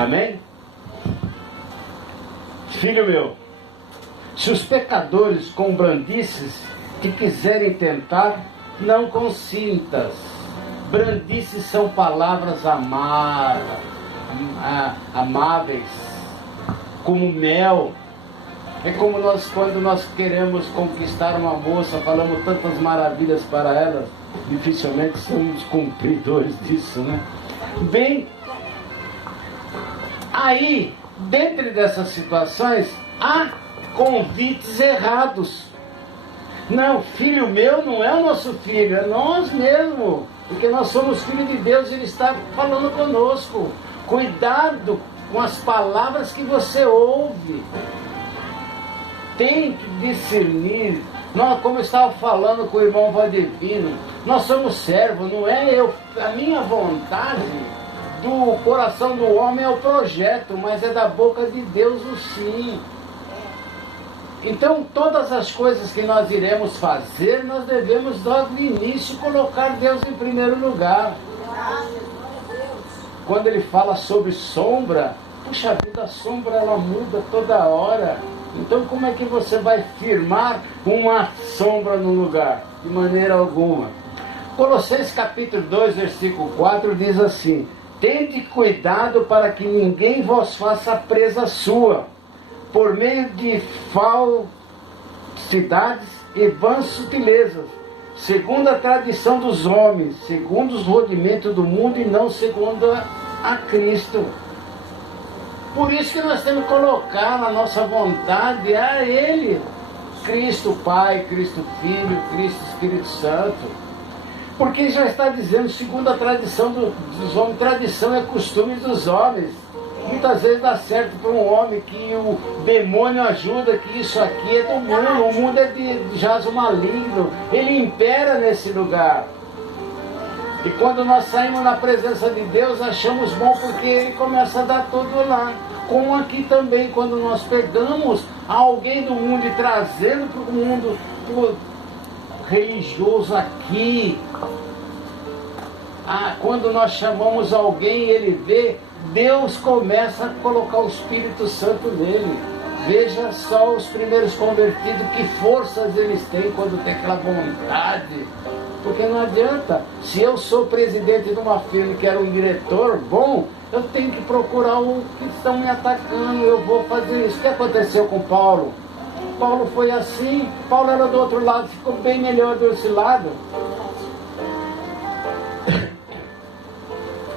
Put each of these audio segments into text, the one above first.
Amém? Filho meu, se os pecadores com brandices te quiserem tentar, não consintas. Brandices são palavras amáveis, como mel. É como quando nós queremos conquistar uma moça, falamos tantas maravilhas para ela, dificilmente somos cumpridores disso, né? Bem, aí, dentro dessas situações, há convites errados. Não, filho meu não é o nosso filho, é nós mesmos, porque nós somos filhos de Deus e Ele está falando conosco. Cuidado com as palavras que você ouve. Tem que discernir. Nós, como eu estava falando com o irmão Valdivino, nós somos servos, não é eu. A minha vontade do coração do homem é o projeto, mas é da boca de Deus o sim. Então, todas as coisas que nós iremos fazer, nós devemos, logo no início, colocar Deus em primeiro lugar. Quando ele fala sobre sombra, puxa vida, a sombra ela muda toda hora. Então, como é que você vai firmar uma sombra no lugar? De maneira alguma. Colossenses capítulo 2, versículo 4 diz assim: tende cuidado para que ninguém vos faça presa sua, por meio de falsidades e vãs sutilezas, segundo a tradição dos homens, segundo os rudimentos do mundo e não segundo a Cristo. Por isso que nós temos que colocar na nossa vontade a Ele, Cristo Pai, Cristo Filho, Cristo Espírito Santo. Porque já está dizendo, segundo a tradição dos homens, tradição é costume dos homens. Muitas vezes dá certo para um homem que o demônio ajuda, que isso aqui é do mundo, o mundo é de jazo maligno, ele impera nesse lugar. E quando nós saímos na presença de Deus, achamos bom porque Ele começa a dar tudo lá. Como aqui também, quando nós pegamos alguém do mundo e trazendo para o mundo religioso aqui, quando nós chamamos alguém e ele vê, Deus começa a colocar o Espírito Santo nele. Veja só os primeiros convertidos, que forças eles têm quando tem aquela vontade. Porque não adianta, se eu sou presidente de uma firma e quero um diretor bom, eu tenho que procurar o que estão me atacando, eu vou fazer isso. O que aconteceu com Paulo? Paulo foi assim, Paulo era do outro lado, ficou bem melhor desse lado.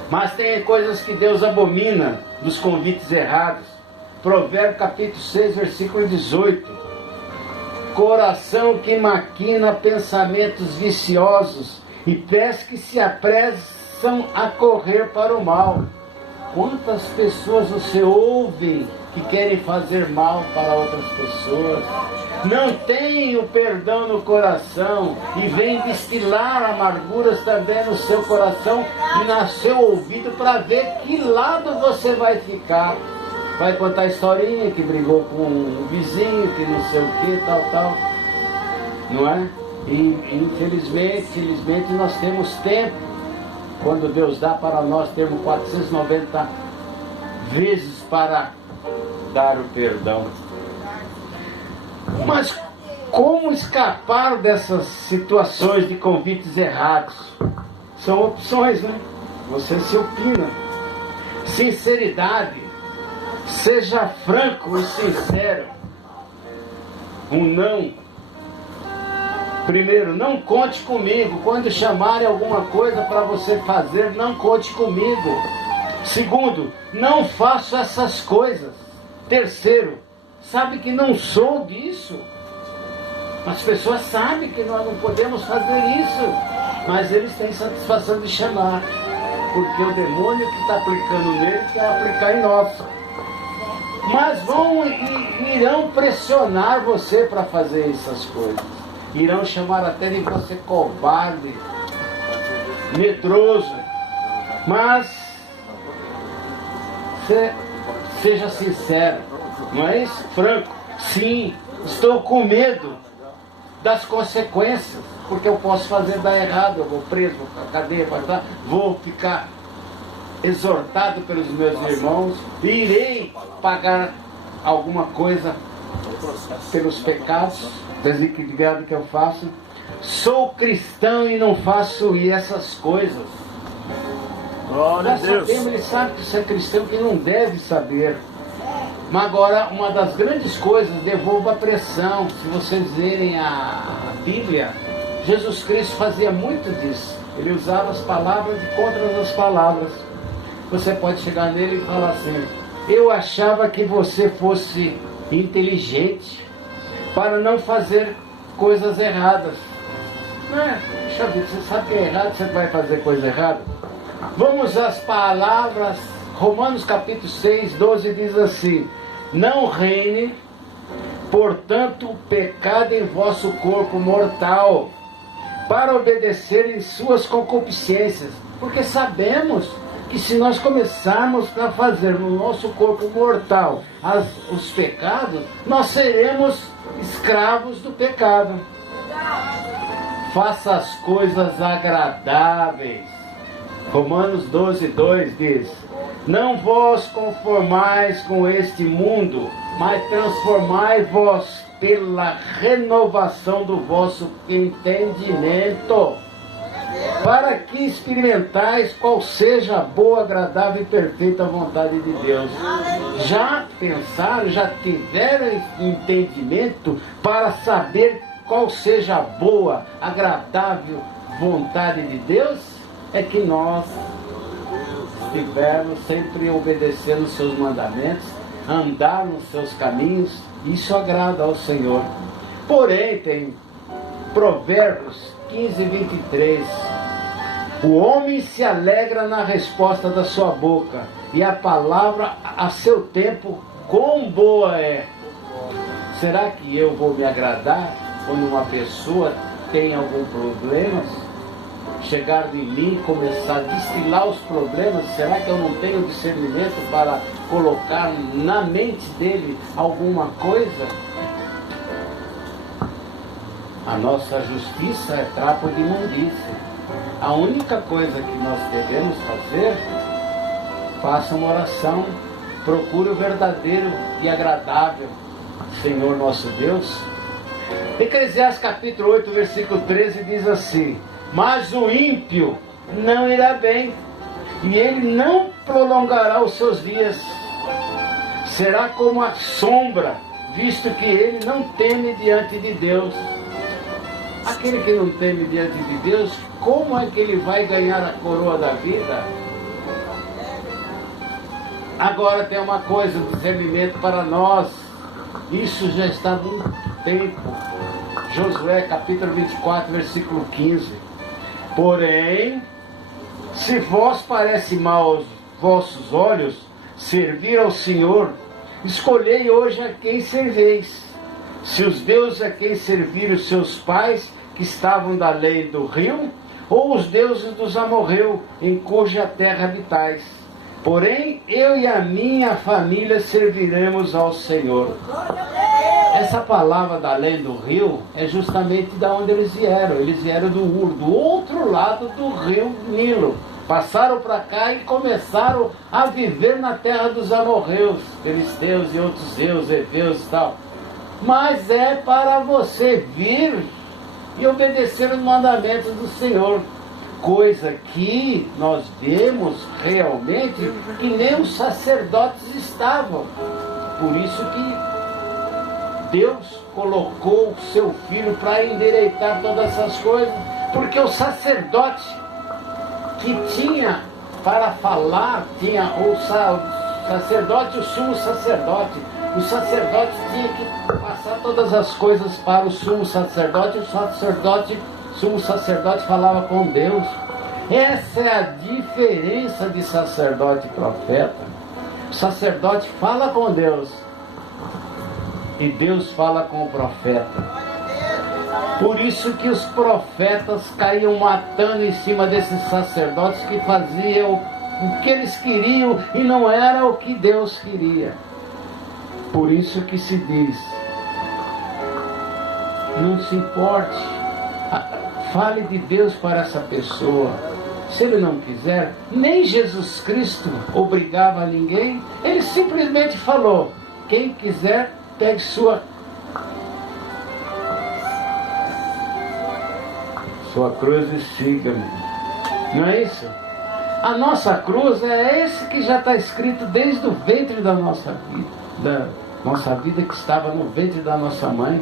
Mas tem coisas que Deus abomina dos convites errados. Provérbio capítulo 6, versículo 18. Coração que maquina pensamentos viciosos e pés que se apressam a correr para o mal. Quantas pessoas você ouve que querem fazer mal para outras pessoas? Não tem o perdão no coração e vem destilar amarguras também no seu coração e no seu ouvido para ver que lado você vai ficar. Vai contar historinha que brigou com um vizinho, que não sei o que, tal. Não é? E infelizmente nós temos tempo. Quando Deus dá para nós, temos 490 vezes para dar o perdão. Mas como escapar dessas situações de convites errados? São opções, né? Você se opina. Sinceridade. Seja franco e sincero. Um não. Primeiro, não conte comigo. Quando chamarem alguma coisa para você fazer, não conte comigo. Segundo, não faço essas coisas. Terceiro, sabe que não sou disso. As pessoas sabem que nós não podemos fazer isso, mas eles têm satisfação de chamar, porque o demônio que está aplicando nele quer aplicar em nós. Mas irão pressionar você para fazer essas coisas. Irão chamar até de você covarde, medroso. Mas seja sincero, não é isso? Franco. Sim, estou com medo das consequências, porque eu posso fazer dar errado, eu vou preso, vou ficar cadeia, vou ficar exortado pelos meus irmãos, irei pagar alguma coisa pelos pecados desequilibrados que eu faço. Sou cristão e não faço essas coisas. Nós sabemos, ele sabe que você é cristão, que não deve saber. Mas agora, uma das grandes coisas, devolva a pressão. Se vocês verem a Bíblia, Jesus Cristo fazia muito disso. Ele usava as palavras e contra as palavras. Você pode chegar nele e falar assim: eu achava que você fosse inteligente para não fazer coisas erradas. Não é? Puxa vida, você sabe que é errado, você vai fazer coisa errada? Vamos às palavras. Romanos capítulo 6, 12 diz assim: não reine, portanto, o pecado em vosso corpo mortal, para obedecerem suas concupiscências. Porque sabemos que se nós começarmos a fazer no nosso corpo mortal os pecados, nós seremos escravos do pecado. Faça as coisas agradáveis. Romanos 12, 2 diz: não vos conformais com este mundo, mas transformai-vos pela renovação do vosso entendimento, para que experimentais qual seja a boa, agradável e perfeita vontade de Deus. Já pensaram, já tiveram entendimento para saber qual seja a boa, agradável vontade de Deus? É que nós estivermos sempre obedecendo os seus mandamentos, andar nos seus caminhos, isso agrada ao Senhor. Porém, tem Provérbios 15, 23. O homem se alegra na resposta da sua boca, e a palavra a seu tempo quão boa é. Será que eu vou me agradar quando uma pessoa tem algum problema? Chegar em mim e começar a destilar os problemas? Será que eu não tenho discernimento para colocar na mente dele alguma coisa? A nossa justiça é trapo de imundícia. A única coisa que nós devemos fazer, faça uma oração, procure o verdadeiro e agradável Senhor nosso Deus. Eclesiastes capítulo 8, versículo 13 diz assim: mas o ímpio não irá bem, e ele não prolongará os seus dias. Será como a sombra, visto que ele não teme diante de Deus. Aquele que não teme diante de Deus, como é que ele vai ganhar a coroa da vida? Agora tem uma coisa, discernimento para nós. Isso já está há muito tempo. Josué capítulo 24, versículo 15. Porém, se vos parece mal aos vossos olhos servir ao Senhor, escolhei hoje a quem serveis. Se os deuses a quem serviram os seus pais, que estavam da lei do rio, ou os deuses dos amorreus, em cuja terra habitais. Porém, eu e a minha família serviremos ao Senhor. Essa palavra da lei do rio é justamente da onde eles vieram. Eles vieram do Ur, do outro lado do rio Nilo. Passaram para cá e começaram a viver na terra dos amorreus, filisteus e outros deus, heveus e tal. Mas é para você vir e obedecer os mandamentos do Senhor. Coisa que nós vemos realmente que nem os sacerdotes estavam. Por isso que Deus colocou o seu Filho para endireitar todas essas coisas. Porque o sacerdote que tinha para falar, tinha o sacerdote, o sumo sacerdote. O sacerdote tinha que passar todas as coisas para o sumo sacerdote. O sumo sacerdote falava com Deus. Essa é a diferença de sacerdote e profeta. O sacerdote fala com Deus e Deus fala com o profeta. Por isso que os profetas caíam matando em cima desses sacerdotes que faziam o que eles queriam e não era o que Deus queria. Por isso que se diz: não se importe, fale de Deus para essa pessoa. Se ele não quiser, nem Jesus Cristo obrigava ninguém, ele simplesmente falou: quem quiser, pegue sua cruz e siga-me. Não é isso? A nossa cruz é esse que já está escrito desde o ventre da nossa vida, que estava no ventre da nossa mãe.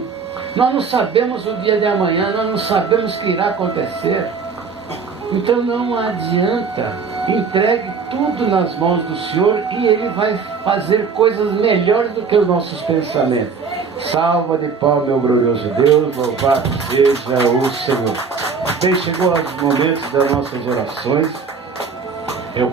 Nós não sabemos o dia de amanhã, nós não sabemos o que irá acontecer. Então não adianta, entregue tudo nas mãos do Senhor e Ele vai fazer coisas melhores do que os nossos pensamentos. Salva de pau, meu glorioso Deus, louvado seja o Senhor. Bem, chegou os momentos das nossas orações. Eu